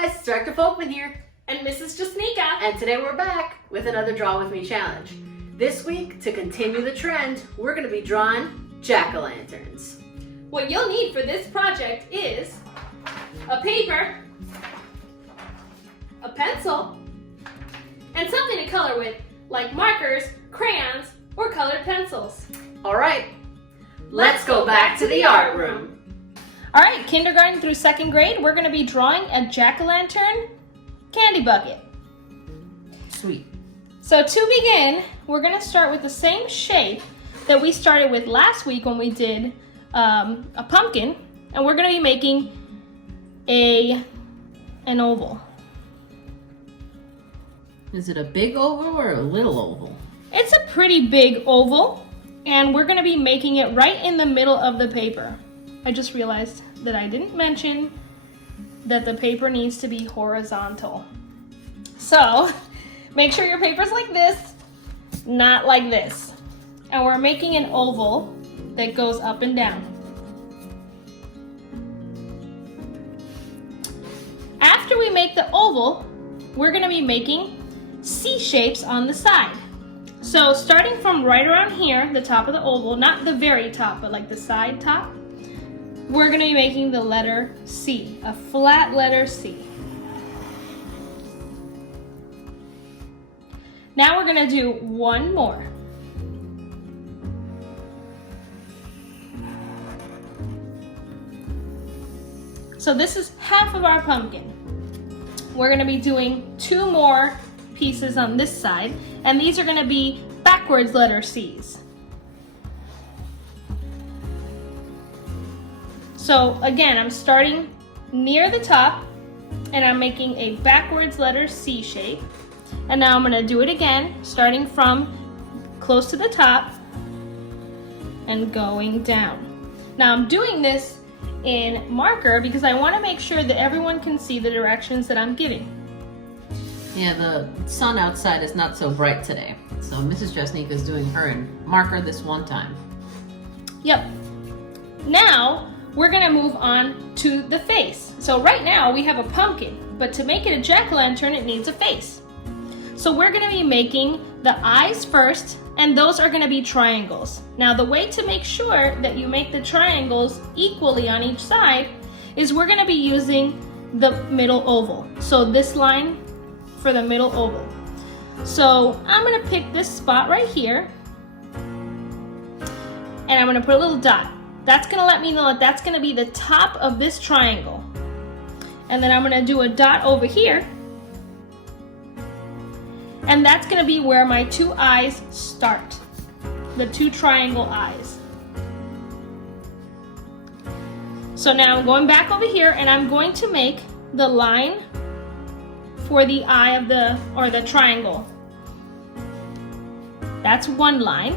guys, it's Director Folkman here. And Mrs. Jasnica. And today we're back with another Draw With Me challenge. This week, to continue the trend, we're going to be drawing jack-o'-lanterns. What you'll need for this project is a paper, a pencil, and something to color with, like markers, crayons, or colored pencils. All right, let's go back to the art room. All right, kindergarten through second grade, we're going to be drawing a jack-o'-lantern candy bucket. Sweet. So to begin, we're going to start with the same shape that we started with last week when we did a pumpkin, and we're going to be making an oval. Is it a big oval or a little oval? It's a pretty big oval, and we're going to be making it right in the middle of the paper. I just realized that I didn't mention that the paper needs to be horizontal. So make sure your paper's like this, not like this. And we're making an oval that goes up and down. After we make the oval, we're going to be making C shapes on the side. So starting from right around here, the top of the oval, not the very top, but like the side top, we're going to be making the letter C, a flat letter C. Now we're going to do one more. So this is half of our pumpkin. We're going to be doing two more pieces on this side, and these are going to be backwards letter C's. So again, I'm starting near the top and I'm making a backwards letter C shape. And now I'm going to do it again, starting from close to the top and going down. Now I'm doing this in marker because I want to make sure that everyone can see the directions that I'm giving. Yeah, the sun outside is not so bright today. So Mrs. Jasnica is doing her in marker this one time. Yep. Now, we're going to move on to the face. So right now we have a pumpkin, but to make it a jack-o'-lantern it needs a face. So we're going to be making the eyes first, and those are going to be triangles. Now the way to make sure that you make the triangles equally on each side is we're going to be using the middle oval. So this line for the middle oval. So I'm going to pick this spot right here, and I'm going to put a little dot. That's going to let me know that that's going to be the top of this triangle. And then I'm going to do a dot over here. And that's going to be where my two eyes start. The two triangle eyes. So now I'm going back over here and I'm going to make the line for the eye of the triangle. That's one line.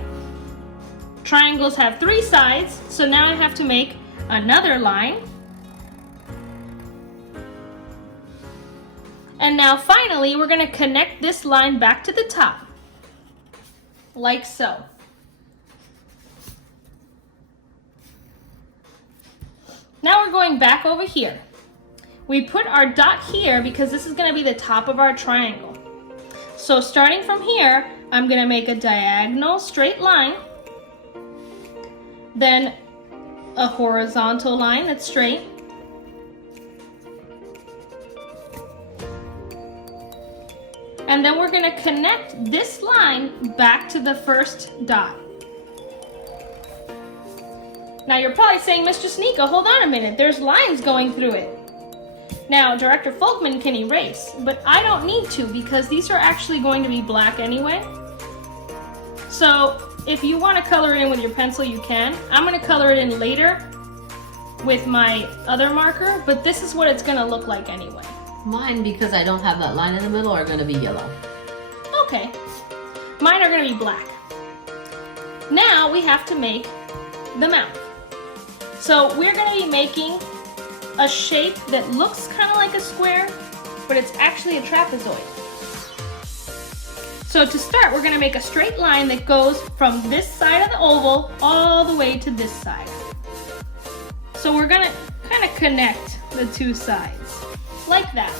Triangles have three sides, so now I have to make another line. And now finally, we're going to connect this line back to the top, like so. Now we're going back over here. We put our dot here because this is going to be the top of our triangle. So starting from here, I'm going to make a diagonal straight line. Then a horizontal line that's straight. And then we're going to connect this line back to the first dot. Now you're probably saying, Miss Jasnica, hold on a minute, there's lines going through it. Now Director Folkman can erase, but I don't need to because these are actually going to be black anyway. So if you want to color it in with your pencil, you can. I'm going to color it in later with my other marker, but this is what it's going to look like anyway. Mine, because I don't have that line in the middle, are going to be yellow. Okay. Mine are going to be black. Now we have to make the mouth. So we're going to be making a shape that looks kind of like a square, but it's actually a trapezoid. So to start, we're going to make a straight line that goes from this side of the oval all the way to this side. So we're going to kind of connect the two sides. like that.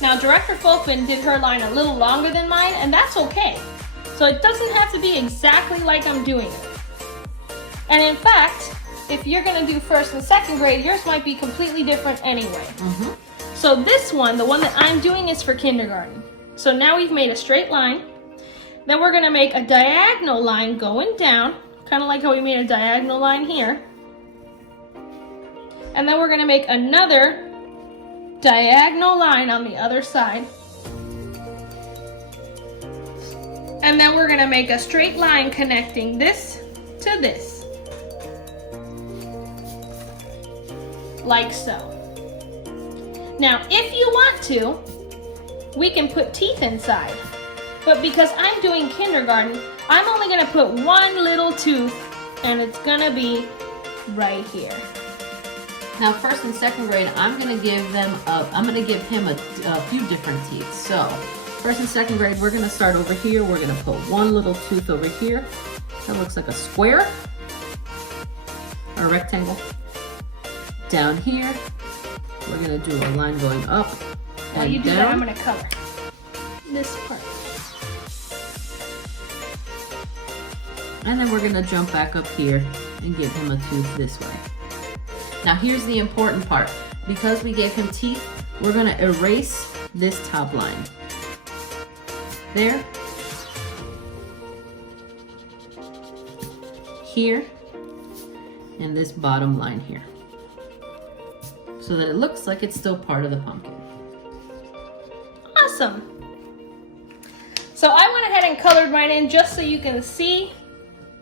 Now, Director Folkman did her line a little longer than mine, and that's okay. So it doesn't have to be exactly like I'm doing it. And in fact, if you're gonna do first and second grade, yours might be completely different anyway. So this one, the one that I'm doing, is for kindergarten. So now we've made a straight line. Then we're gonna make a diagonal line going down, kind of like how we made a diagonal line here. And then we're gonna make another diagonal line on the other side. And then we're gonna make a straight line connecting this to this. Like so. Now, if you want to, we can put teeth inside. But because I'm doing kindergarten, I'm only gonna put one little tooth, and it's gonna be right here. Now, first and second grade, I'm gonna give him a few different teeth. So, first and second grade, we're gonna start over here. We're gonna put one little tooth over here. That looks like a square or a rectangle. Down here, we're gonna do a line going up and While you do down. that, I'm gonna color this part. And then we're gonna jump back up here and give him a tooth this way. Now here's the important part. Because we gave him teeth, we're gonna erase this top line. There. Here. And this bottom line here. So that it looks like it's still part of the pumpkin. Awesome. So I went ahead and colored mine in just so you can see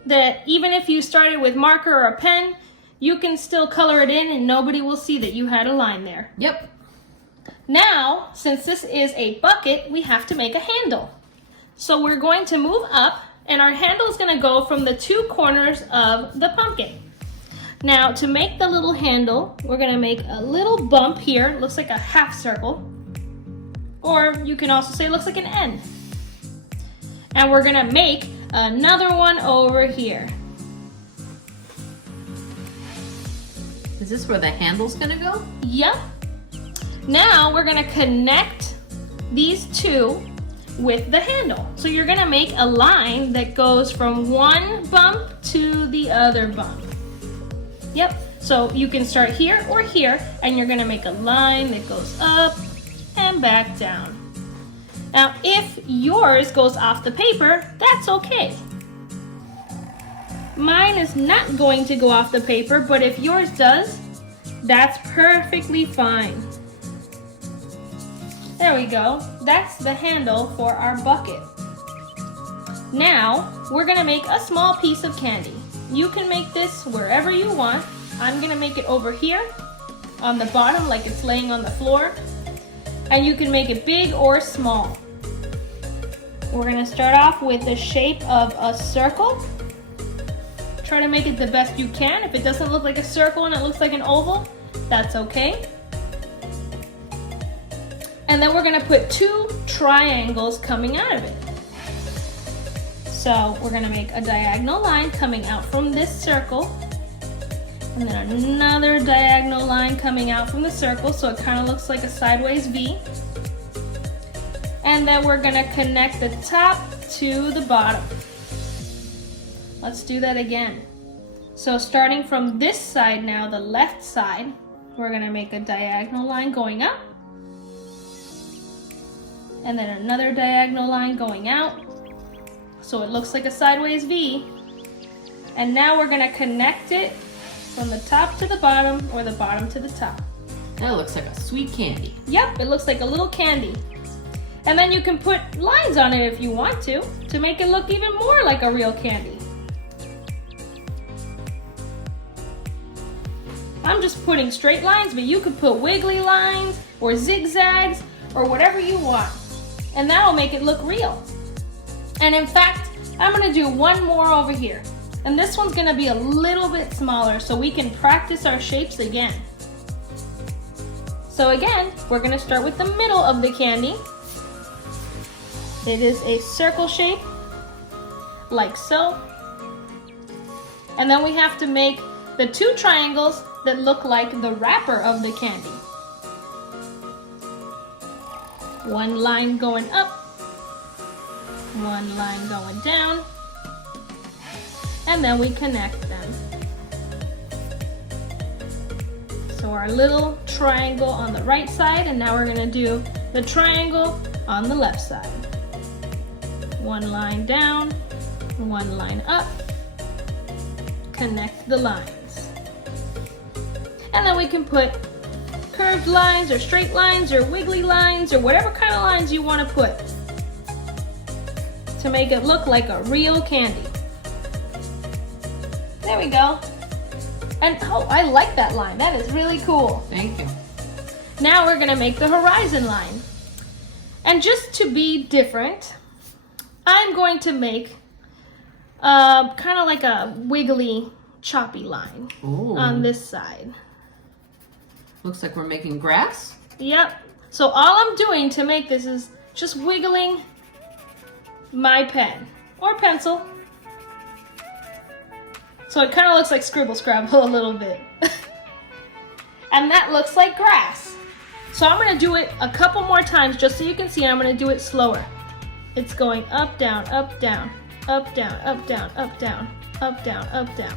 that even if you started with marker or a pen, you can still color it in and nobody will see that you had a line there. Yep. Now, since this is a bucket, we have to make a handle. So we're going to move up, and our handle is going to go from the two corners of the pumpkin. Now, to make the little handle, we're going to make a little bump here. It looks like a half circle. Or you can also say it looks like an N. And we're going to make another one over here. Is this where the handle's gonna go? Yep. Now we're gonna connect these two with the handle. So you're gonna make a line that goes from one bump to the other bump. Yep. So you can start here or here, and you're gonna make a line that goes up and back down. Now, if yours goes off the paper, that's okay. Mine is not going to go off the paper, but if yours does, that's perfectly fine. There we go. That's the handle for our bucket. Now, we're gonna make a small piece of candy. You can make this wherever you want. I'm gonna make it over here on the bottom like it's laying on the floor. And you can make it big or small. We're gonna start off with the shape of a circle. Try to make it the best you can. If it doesn't look like a circle and it looks like an oval, that's okay. And then we're gonna put two triangles coming out of it. So we're gonna make a diagonal line coming out from this circle. And then another diagonal line coming out from the circle, so it kind of looks like a sideways V. And then we're gonna connect the top to the bottom. Let's do that again. So starting from this side now, the left side, we're gonna make a diagonal line going up. And then another diagonal line going out. So it looks like a sideways V. And now we're gonna connect it from the top to the bottom or the bottom to the top. That looks like a sweet candy. Yep, it looks like a little candy. And then you can put lines on it if you want to make it look even more like a real candy. I'm just putting straight lines, but you could put wiggly lines or zigzags or whatever you want. And that'll make it look real. And in fact, I'm gonna do one more over here. And this one's gonna be a little bit smaller so we can practice our shapes again. So again, we're gonna start with the middle of the candy. It is a circle shape, like so. And then we have to make the two triangles that look like the wrapper of the candy. One line going up, one line going down, and then we connect them. So our little triangle on the right side, and now we're gonna do the triangle on the left side. One line down, one line up, connect the lines. And then we can put curved lines or straight lines or wiggly lines or whatever kind of lines you want to put to make it look like a real candy. There we go. And oh, I like that line. That is really cool. Thank you. Now we're gonna make the horizon line. And just to be different, I'm going to make kind of like a wiggly, choppy line Ooh. on this side. Looks like we're making grass. Yep. So all I'm doing to make this is just wiggling my pen or pencil. So it kind of looks like Scribble Scrabble a little bit. And that looks like grass. So I'm going to do it a couple more times just so you can see, and I'm going to do it slower. It's going up, down, up, down, up, down, up, down, up, down, up, down, up, down,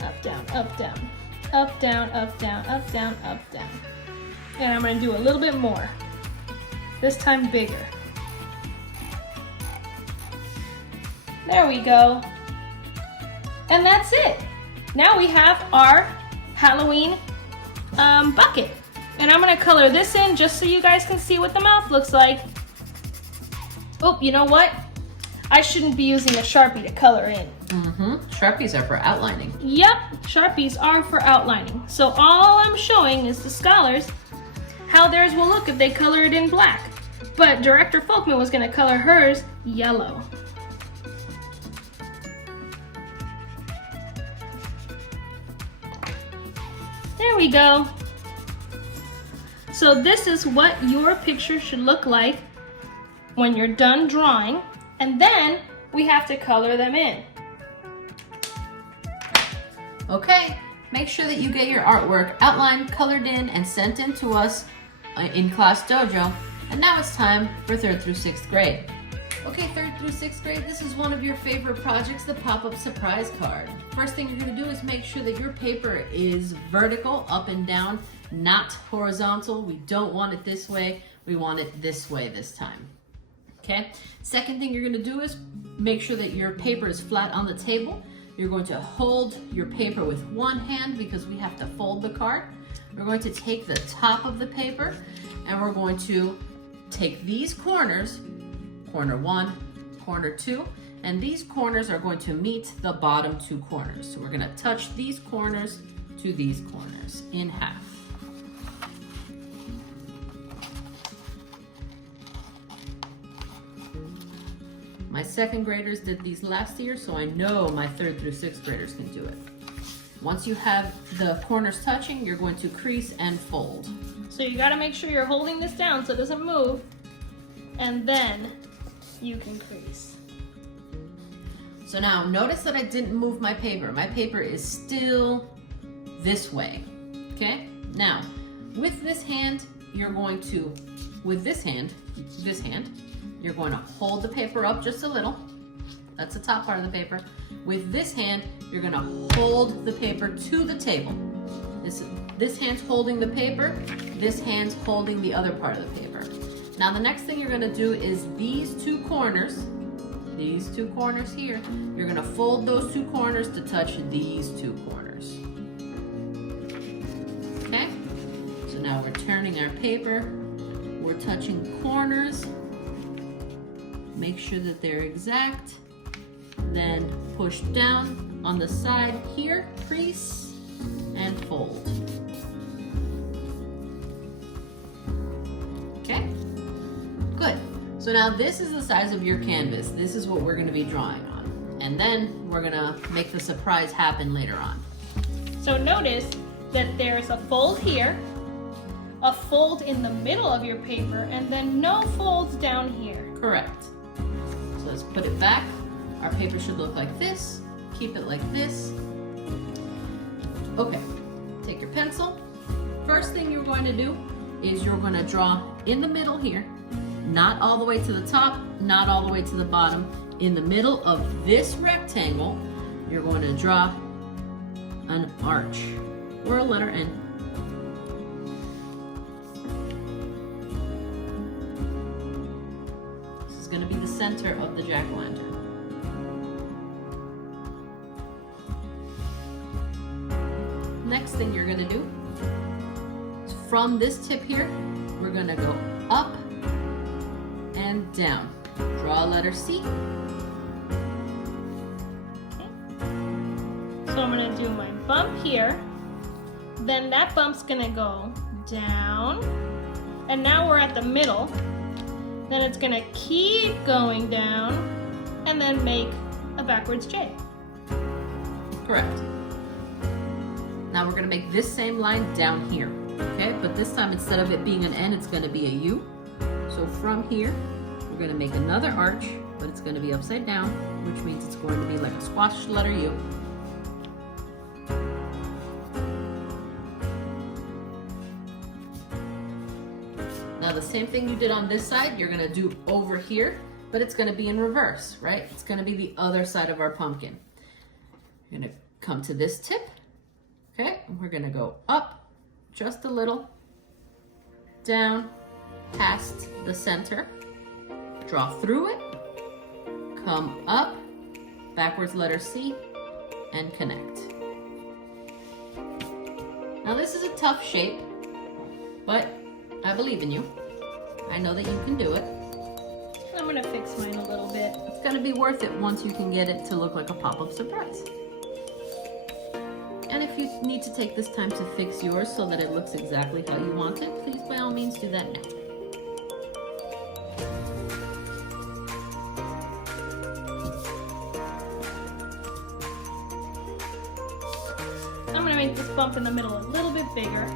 up, down, up, down, up, down, up, down, up, down, up, down. And I'm going to do a little bit more. This time bigger. There we go. And that's it. Now we have our Halloween bucket. And I'm going to color this in just so you guys can see what the mouth looks like. Oh, you know what? I shouldn't be using a Sharpie to color in. Sharpies are for outlining. Yep, Sharpies are for outlining. So all I'm showing is the scholars how theirs will look if they color it in black. But Director Folkman was going to color hers yellow. There we go. So this is what your picture should look like when you're done drawing, and then we have to color them in. Okay, make sure that you get your artwork outlined, colored in, and sent in to us in Class Dojo. And now it's time for 3rd through 6th grade. Okay, 3rd through 6th grade, this is one of your favorite projects, the pop-up surprise card. First thing you're going to do is make sure that your paper is vertical, up and down, not horizontal. We don't want it this way, we want it this way this time. Okay, second thing you're going to do is make sure that your paper is flat on the table. You're going to hold your paper with one hand because we have to fold the card. We're going to take the top of the paper and we're going to take these corners, corner 1, corner 2, and these corners are going to meet the bottom 2 corners. So we're going to touch these corners to these corners in half. My 2nd graders did these last year, so I know my 3rd through 6th graders can do it. Once you have the corners touching, you're going to crease and fold. So you gotta make sure you're holding this down so it doesn't move, and then you can crease. So now notice that I didn't move my paper. My paper is still this way, okay? Now, with this hand, you're going to, this hand, you're going to hold the paper up just a little. That's the top part of the paper. With this hand, you're going to hold the paper to the table. This hand's holding the paper, this hand's holding the other part of the paper. Now the next thing you're going to do is these 2 corners here, you're going to fold those 2 corners to touch these 2 corners. Okay? So now we're turning our paper, we're touching corners. Make sure that they're exact, then push down on the side here, crease, and fold. Okay, good. So now this is the size of your canvas. This is what we're going to be drawing on. And then we're going to make the surprise happen later on. So notice that there's a fold here, a fold in the middle of your paper, and then no folds down here. Correct. So let's put it back. Our paper should look like this. Keep it like this. Okay, your pencil. First thing you're going to do is you're going to draw in the middle here, not all the way to the top, not all the way to the bottom. In the middle of this rectangle, you're going to draw an arch or a letter N. This is going to be the center of the jack-o'-lantern. Next thing you're going to do is from this tip here, we're going to go up and down. Draw a letter C. Okay. So I'm gonna do my bump here. Then that bump's gonna go down. And now we're at the middle. Then it's gonna keep going down and then make a backwards J. Correct. Now we're gonna make this same line down here. Okay, but this time instead of it being an N, it's gonna be a U. So from here, we're going to make another arch, but it's going to be upside down, which means it's going to be like a squashed letter U. Now the same thing you did on this side, you're going to do over here, but it's going to be in reverse, right? It's going to be the other side of our pumpkin. You're going to come to this tip, okay? And we're going to go up just a little, down, past the center. Draw through it, come up, backwards letter C, and connect. Now this is a tough shape, but I believe in you. I know that you can do it. I'm gonna fix mine a little bit. It's gonna be worth it once you can get it to look like a pop-up surprise. And if you need to take this time to fix yours so that it looks exactly how you want it, please by all means do that now. I'm gonna make this bump in the middle a little bit bigger.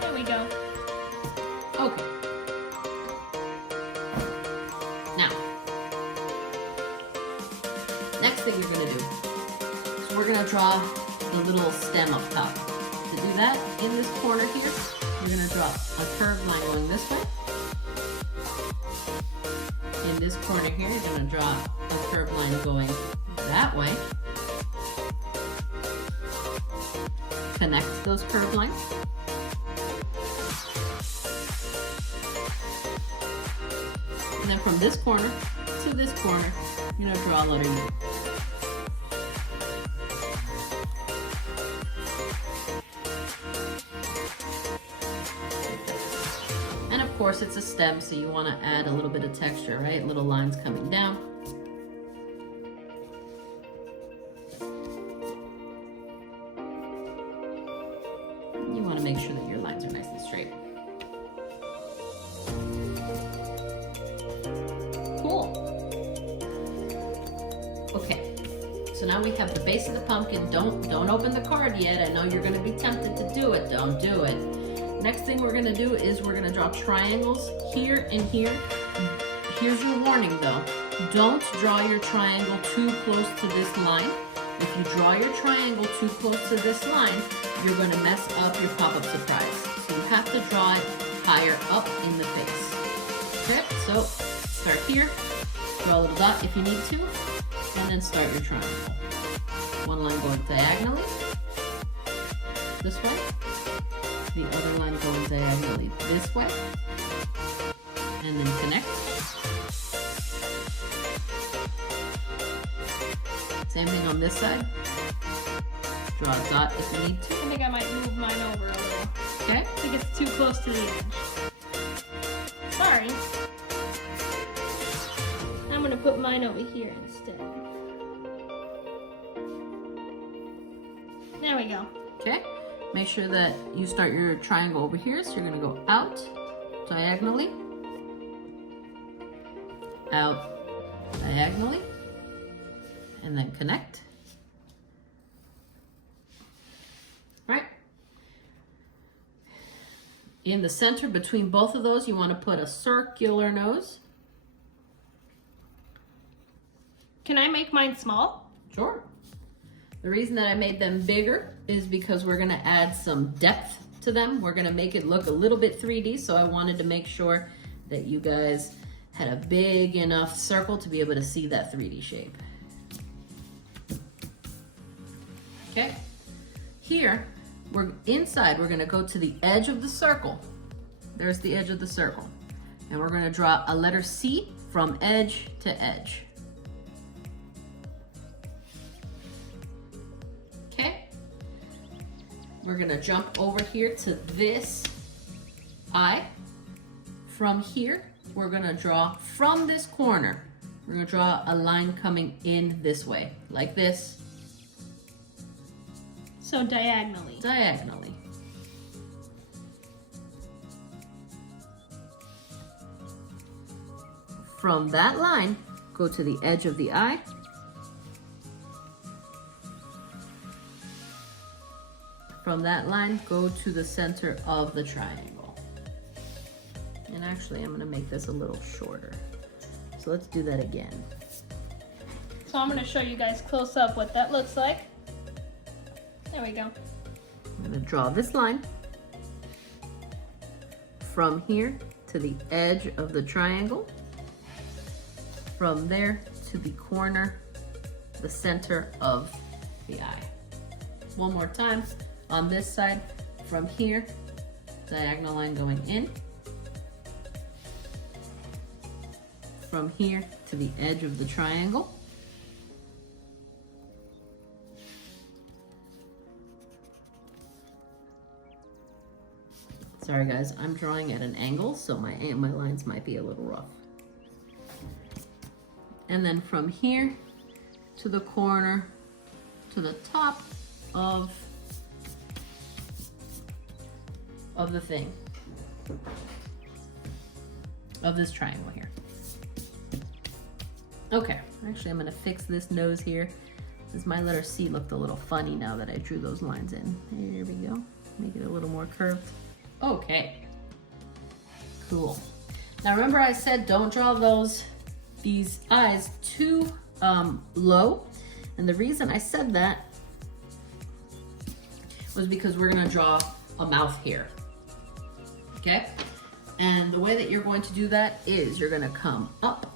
There we go. Okay. Now, next thing you're gonna do is we're gonna draw the little stem up top. To do that, in this corner here, you're gonna draw a curved line going this way. In this corner here, you're going to draw a curved line going that way. Connect those curved lines. And then from this corner to this corner, you're going to draw a letter U. And of course it's a stem, so you want to add a little bit of texture, right? Little lines coming down. You want to make sure that your lines are nice and straight. Cool. Okay, so now we have the base of the pumpkin. Don't open the card yet. I know you're going to be tempted to do it. Don't do it. Next thing we're gonna do is we're gonna draw triangles here and here. Here's your warning though. Don't draw your triangle too close to this line. If you draw your triangle too close to this line, you're gonna mess up your pop-up surprise. So you have to draw it higher up in the face. Okay, so start here, draw a little dot if you need to, and then start your triangle. One line going diagonally, this way. The other line going diagonally this way, and then connect. Same thing on this side. Draw a dot if you need to. I think I might move mine over a little. Okay? I think it's too close to the edge. Sorry. I'm gonna put mine over here instead. There we go. Okay? Make sure that you start your triangle over here. So you're going to go out diagonally, out diagonally, and then connect. Right? In the center between both of those, you want to put a circular nose. Can I make mine small? Sure. The reason that I made them bigger is because we're gonna add some depth to them. We're gonna make it look a little bit 3D, so I wanted to make sure that you guys had a big enough circle to be able to see that 3D shape. Okay, here, we're gonna go to the edge of the circle. There's the edge of the circle. And we're gonna draw a letter C from edge to edge. Okay, we're gonna jump over here to this eye. From here, we're gonna draw from this corner. We're gonna draw a line coming in this way, like this. So diagonally. Diagonally. From that line, go to the edge of the eye. From that line, go to the center of the triangle. And actually, I'm gonna make this a little shorter. So let's do that again. So I'm gonna show you guys close up what that looks like. There we go. I'm gonna draw this line from here to the edge of the triangle, from there to the corner, the center of the eye. One more time on this side, from here, diagonal line going in, from here to the edge of the triangle, sorry guys, I'm drawing at an angle, so my lines might be a little rough. And then from here to the corner, to the top of the thing, of this triangle here. Okay, actually I'm gonna fix this nose here, because my letter C looked a little funny now that I drew those lines in. There we go, make it a little more curved. Okay, cool. Now remember I said don't draw these eyes too low, and the reason I said that was because we're gonna draw a mouth here, okay? And the way that you're going to do that is you're gonna come up,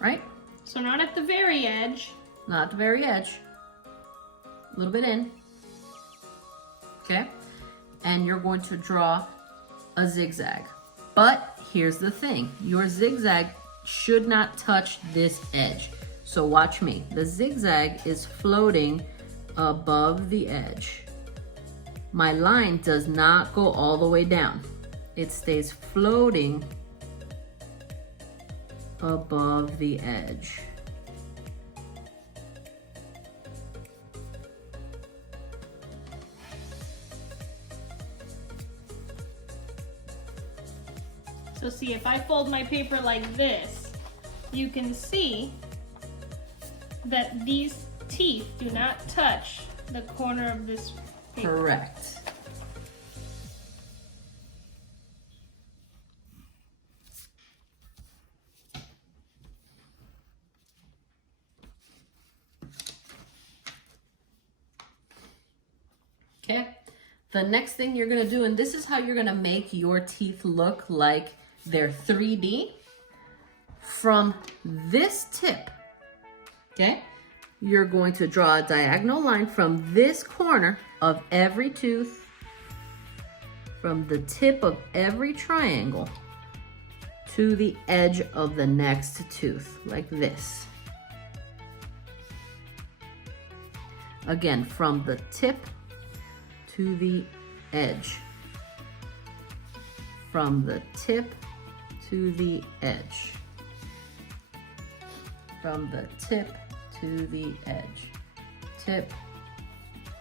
right? So not at the very edge. Not at the very edge, a little bit in, okay? And you're going to draw a zigzag. But here's the thing, your zigzag should not touch this edge. So watch me, the zigzag is floating above the edge. My line does not go all the way down. It stays floating above the edge. So see, if I fold my paper like this, you can see that these teeth do not touch the corner of this paper. Correct. Okay, the next thing you're gonna do, and this is how you're gonna make your teeth look like they're 3D, from this tip, okay, you're going to draw a diagonal line from this corner of every tooth, from the tip of every triangle to the edge of the next tooth, like this. Again, from the tip to the edge. From the tip to the edge. From the tip to the edge. Tip,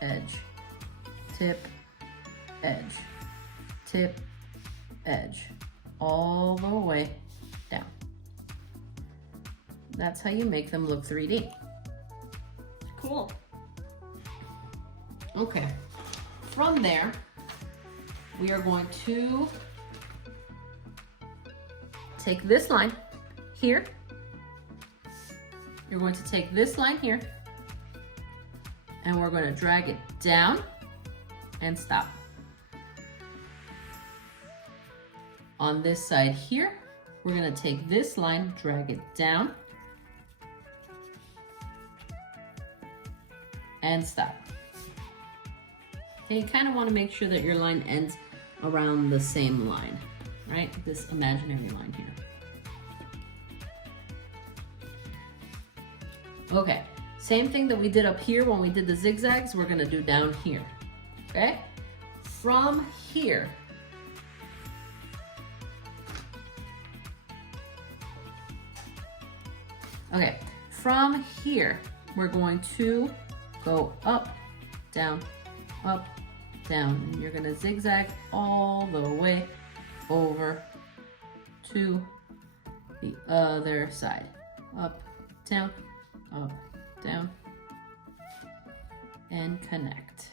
edge, tip, edge, tip, edge, all the way down. That's how you make them look 3D. Cool. Okay, from there, we are going to take this line here, you're going to take this line here and we're going to drag it down and stop. On this side here, we're going to take this line, drag it down and stop. Okay, you kind of want to make sure that your line ends around the same line, right? This imaginary line here. Okay, same thing that we did up here when we did the zigzags, we're gonna do down here, okay? From here, okay, from here, we're going to go up, down, and you're gonna zigzag all the way over to the other side. Up, down, and connect.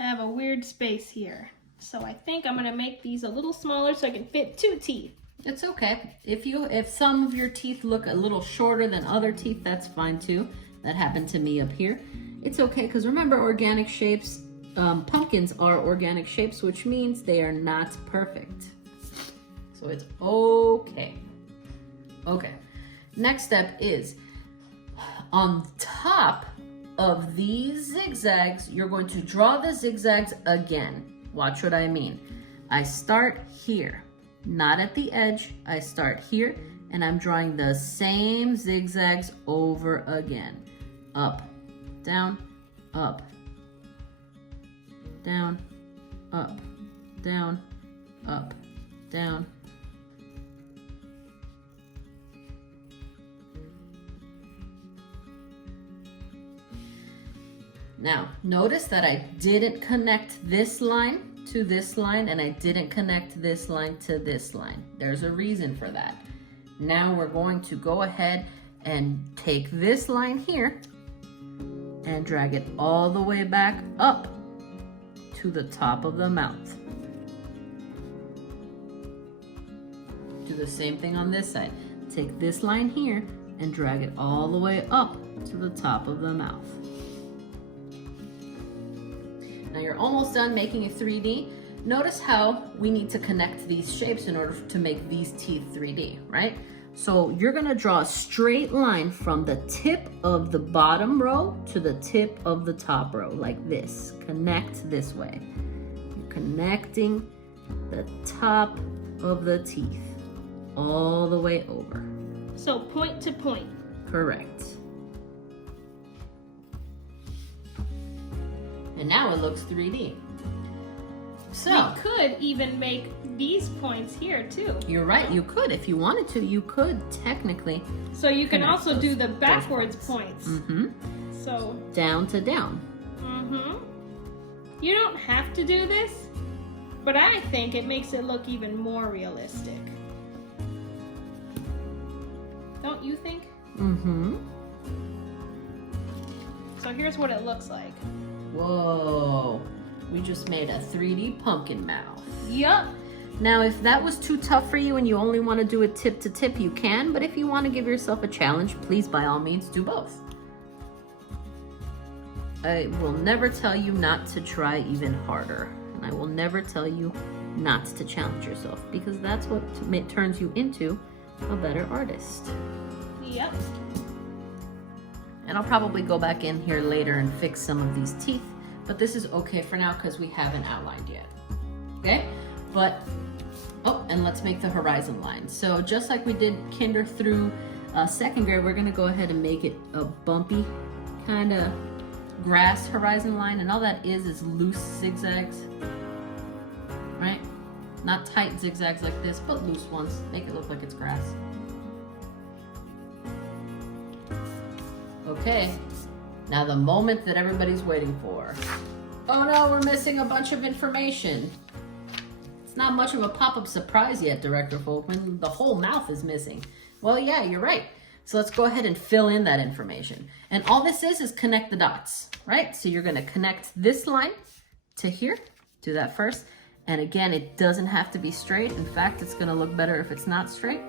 I have a weird space here. So I think I'm gonna make these a little smaller so I can fit 2 teeth. It's okay. If some of your teeth look a little shorter than other teeth, that's fine too. That happened to me up here. It's okay, because remember, organic shapes, pumpkins are organic shapes, which means they are not perfect. So it's okay. Okay, next step is on top of these zigzags, you're going to draw the zigzags again. Watch what I mean. I start here, not at the edge. I start here and I'm drawing the same zigzags over again. Up, down, up, down, up, down, up, down. Now, notice that I didn't connect this line to this line and I didn't connect this line to this line. There's a reason for that. Now we're going to go ahead and take this line here and drag it all the way back up to the top of the mouth. Do the same thing on this side. Take this line here and drag it all the way up to the top of the mouth. Now you're almost done making a 3D. Notice how we need to connect these shapes in order to make these teeth 3D, right? So you're gonna draw a straight line from the tip of the bottom row to the tip of the top row, like this. Connect this way. You're connecting the top of the teeth all the way over. So point to point. Correct. And now it looks 3D. So you could even make these points here too. You're right, you could. If you wanted to, you could technically. So you can also those, do the backwards points. Mm-hmm. So down to down. Mm-hmm. You don't have to do this, but I think it makes it look even more realistic. Don't you think? Mm-hmm. So here's what it looks like. Whoa. We just made a 3D pumpkin mouth. Yup. Now, if that was too tough for you and you only want to do it tip to tip, you can. But if you want to give yourself a challenge, please, by all means, do both. I will never tell you not to try even harder. And I will never tell you not to challenge yourself, because that's what turns you into a better artist. Yep. And I'll probably go back in here later and fix some of these teeth, but this is okay for now because we haven't outlined yet. Okay? But, oh, and let's make the horizon line. So just like we did kinder through second grade, we're gonna go ahead and make it a bumpy kind of grass horizon line, and all that is loose zigzags, right? Not tight zigzags like this, but loose ones. Make it look like it's grass. Okay, now the moment that everybody's waiting for. Oh no, we're missing a bunch of information. It's not much of a pop-up surprise yet, Director Folkman. The whole mouth is missing. Well, yeah, you're right. So let's go ahead and fill in that information. And all this is connect the dots, right? So you're gonna connect this line to here, do that first, And again, it doesn't have to be straight. In fact, it's gonna look better if it's not straight.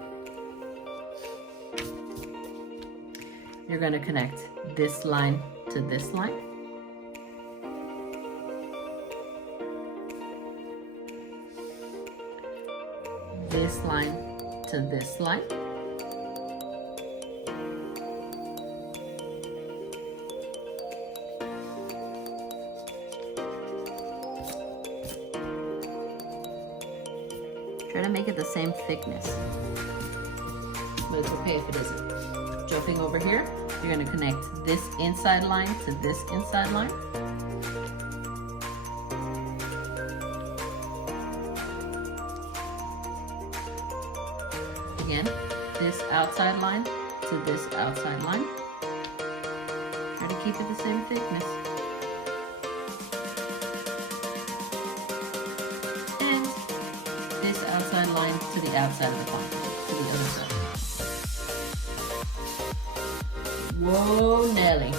You're gonna connect this line to this line. This line to this line. Try to make it the same thickness, but it's okay if it isn't. Jumping over here, you're going to connect this inside line to this inside line. Again, this outside line to this outside line. Try to keep it the same thickness. And this outside line to the outside of the pumpkin, to the other side. Whoa, Nelly.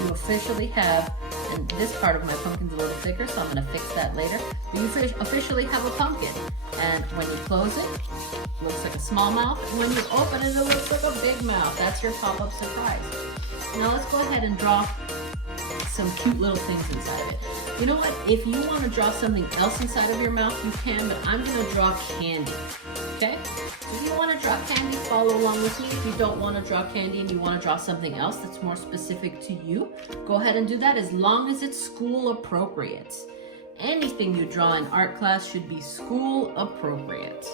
You officially have, and this part of my pumpkin's a little thicker, so I'm gonna fix that later. But you officially have a pumpkin. And when you close it, it looks like a small mouth. And when you open it, it looks like a big mouth. That's your pop-up surprise. Now let's go ahead and draw some cute little things inside of it. You know what? If you want to draw something else inside of your mouth, you can, but I'm going to draw candy. Okay? So if you want to draw candy, follow along with me. If you don't want to draw candy and you want to draw something else that's more specific to you, go ahead and do that as long as it's school appropriate. Anything you draw in art class should be school appropriate.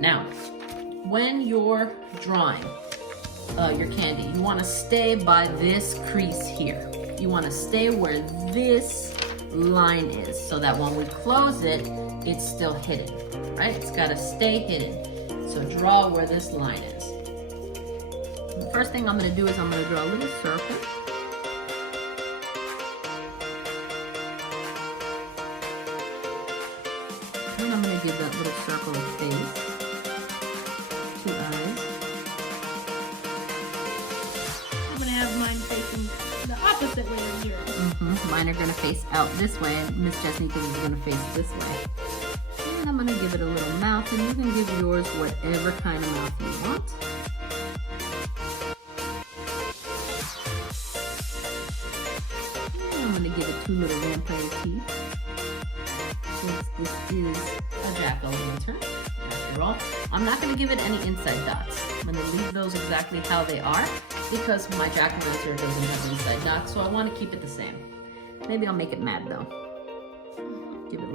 Now, when you're drawing your candy, you want to stay by this crease here. You want to stay where this line is so that when we close it, it's still hidden, right? It's got to stay hidden. So draw where this line is. The first thing I'm going to do is I'm going to draw a little circle. And I'm going to give that little circle a face. 2 eyes. I'm gonna have mine facing the opposite way of yours. Mine are going to face out this way, and Miss Jasnica is going to face this way. And I'm going to give it a little mouth, and you can give yours whatever kind of mouth you want. And I'm going to give it 2 little vampire teeth. Since this is a jack-o'-lantern, after all, I'm not going to give it any inside dots. I'm going to leave those exactly how they are because my jack-o'-lantern doesn't have inside dots, so I want to keep it the same. Maybe I'll make it mad though. Give it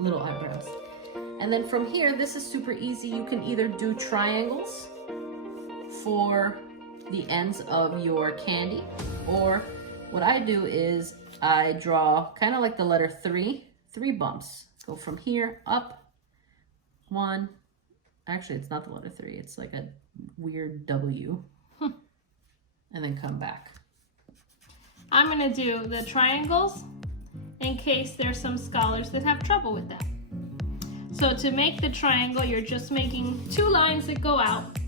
little eyebrows. And then from here, this is super easy. You can either do triangles for the ends of your candy, or what I do is I draw kind of like the letter 3 bumps. Go from here up, 1. Actually, it's not the letter 3. It's like a weird W. And then come back. I'm gonna do the triangles in case there's some scholars that have trouble with that. So to make the triangle, you're just making 2 lines that go out,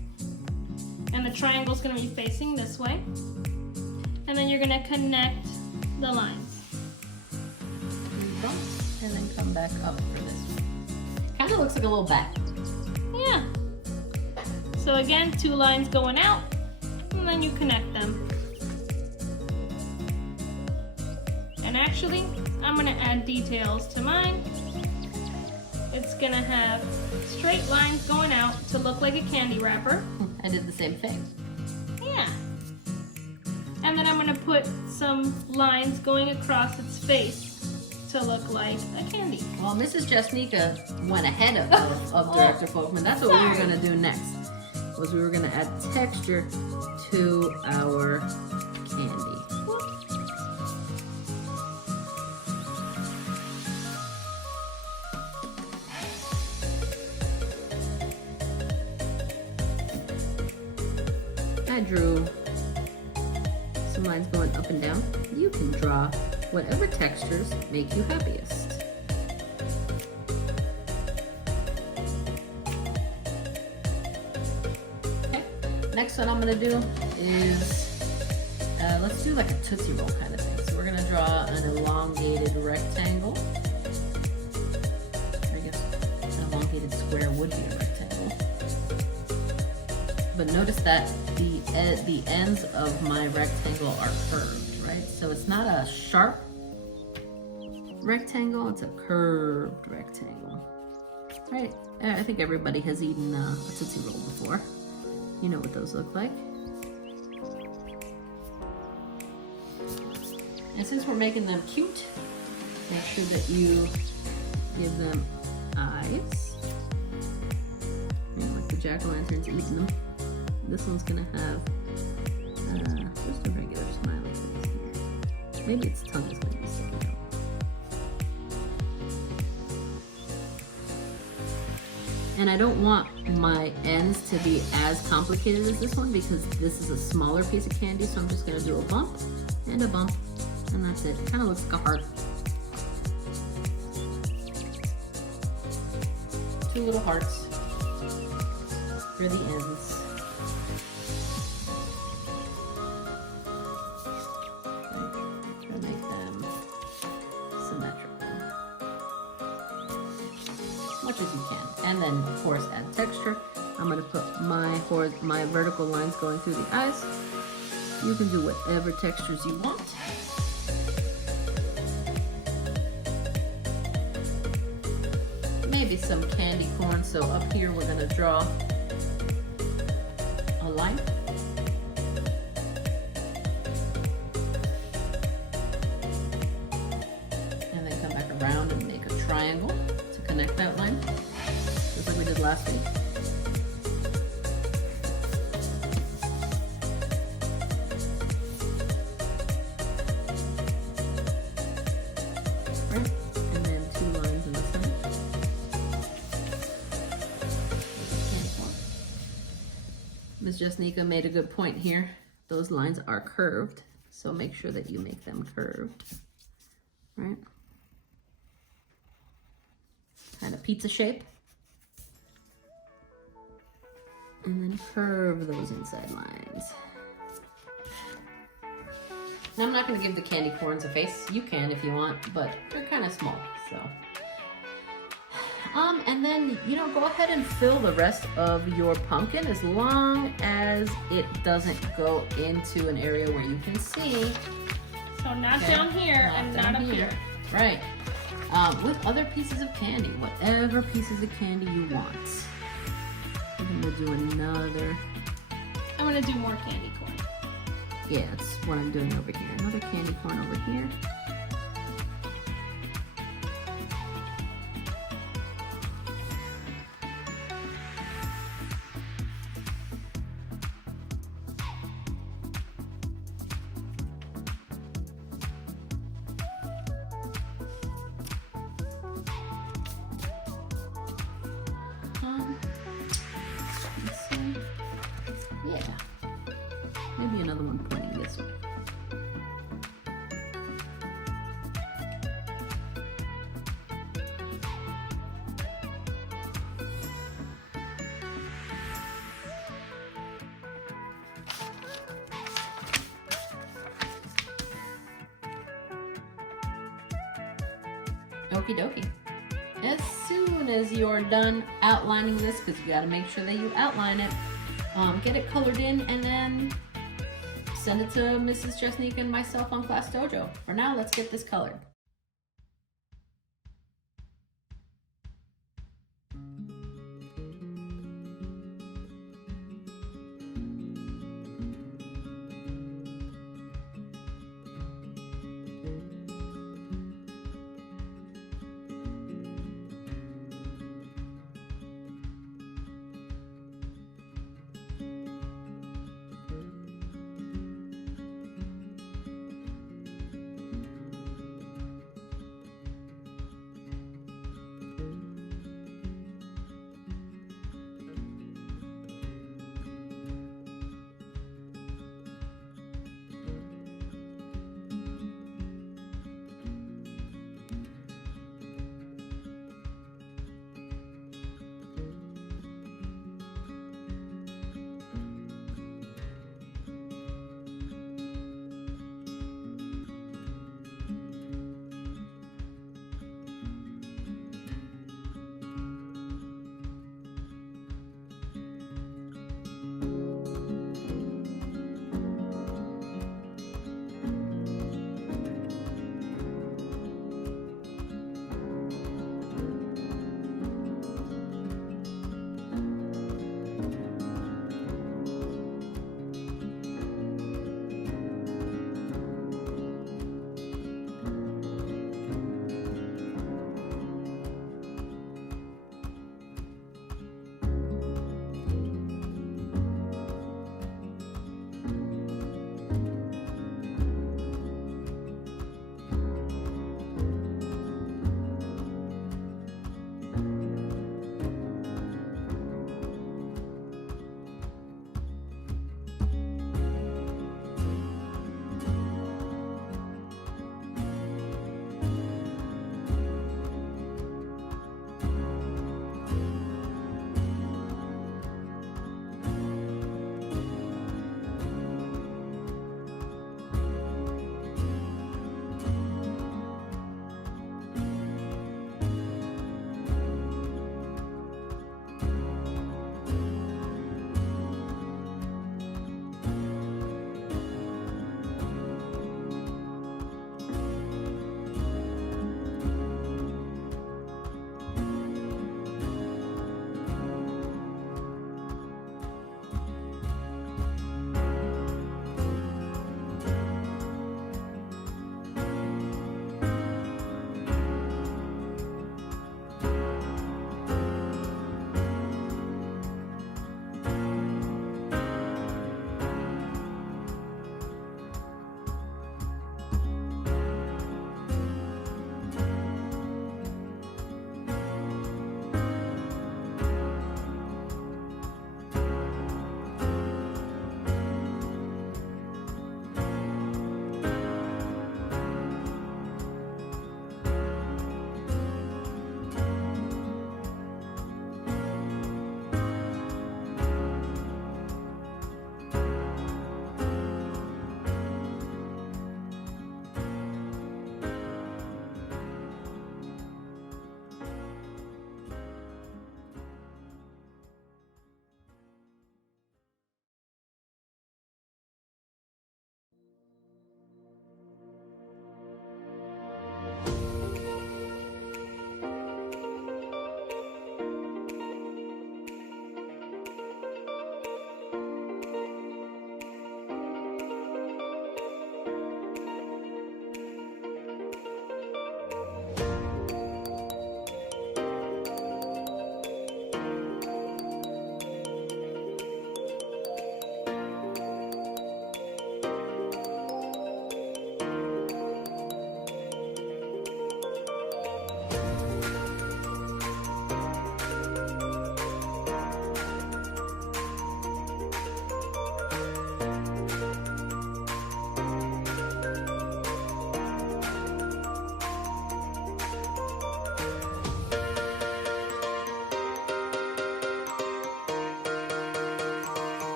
and the triangle's gonna be facing this way. And then you're gonna connect the lines. 3 bumps, and then come back up for this one. Kind of looks like a little bat. Yeah. So again, 2 lines going out, and then you connect them. And actually, I'm gonna add details to mine. It's gonna have straight lines going out to look like a candy wrapper. I did the same thing. Yeah. And then I'm gonna put some lines going across its face to look like a candy. Well, Mrs. Jasnica went ahead of Director Folkman. That's what we were gonna do next. Was we were gonna add texture to our candy. I drew some lines going up and down. You can draw whatever textures make you happiest. Okay, next one I'm gonna do is, let's do like a Tootsie Roll kind of thing. So we're gonna draw an elongated rectangle. I guess an elongated square would be a rectangle. But notice that the ends of my rectangle are curved, right? So it's not a sharp rectangle, it's a curved rectangle, right? I think everybody has eaten a Tootsie Roll before. You know what those look like. And since we're making them cute, make sure that you give them eyes. You know, like the jack-o'-lantern's eating them. This one's gonna have just a regular smiley face here. Maybe its tongue is going to be sticking out. And I don't want my ends to be as complicated as this one because this is a smaller piece of candy, so I'm just gonna do a bump, and that's it. It kind of looks like a heart. 2 little hearts for the ends. To make them symmetrical. As much as you can. And then, of course, add texture. I'm going to put my vertical lines going through the eyes. You can do whatever textures you want. Maybe some candy corn. So up here we're going to draw a line. And then come back around and make a triangle to connect that line, just like we did last week. Right, and then 2 lines in the center. Ms. Jasnica made a good point here. Those lines are curved, so make sure that you make them curved, right? Kind of pizza shape. And then curve those inside lines. Now I'm not going to give the candy corns a face. You can if you want, but they're kind of small, so. And then, you know, go ahead and fill the rest of your pumpkin as long as it doesn't go into an area where you can see. So not down here and not up here. Right. With other pieces of candy, whatever pieces of candy you want. And then we'll do another. I'm gonna do more candy corn. Yeah, that's what I'm doing over here. Another candy corn over here. Let's see. Yeah. Maybe another one pointing this way. Okie dokie. As soon as you're done outlining this, because you got to make sure that you outline it, get it colored in, and then send it to Mrs. Jasnica and myself on Class Dojo. For now, let's get this colored.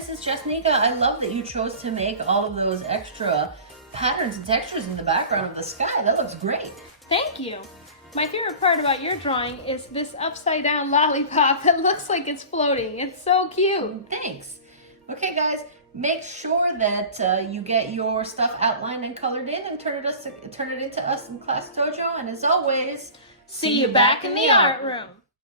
Mrs. Jasnica, I love that you chose to make all of those extra patterns and textures in the background of the sky. That looks great. Thank you. My favorite part about your drawing is this upside down lollipop that looks like it's floating. It's so cute. Thanks. Okay, guys, make sure that you get your stuff outlined and colored in and turn it into us in Class Dojo. And as always, See you back in the art room.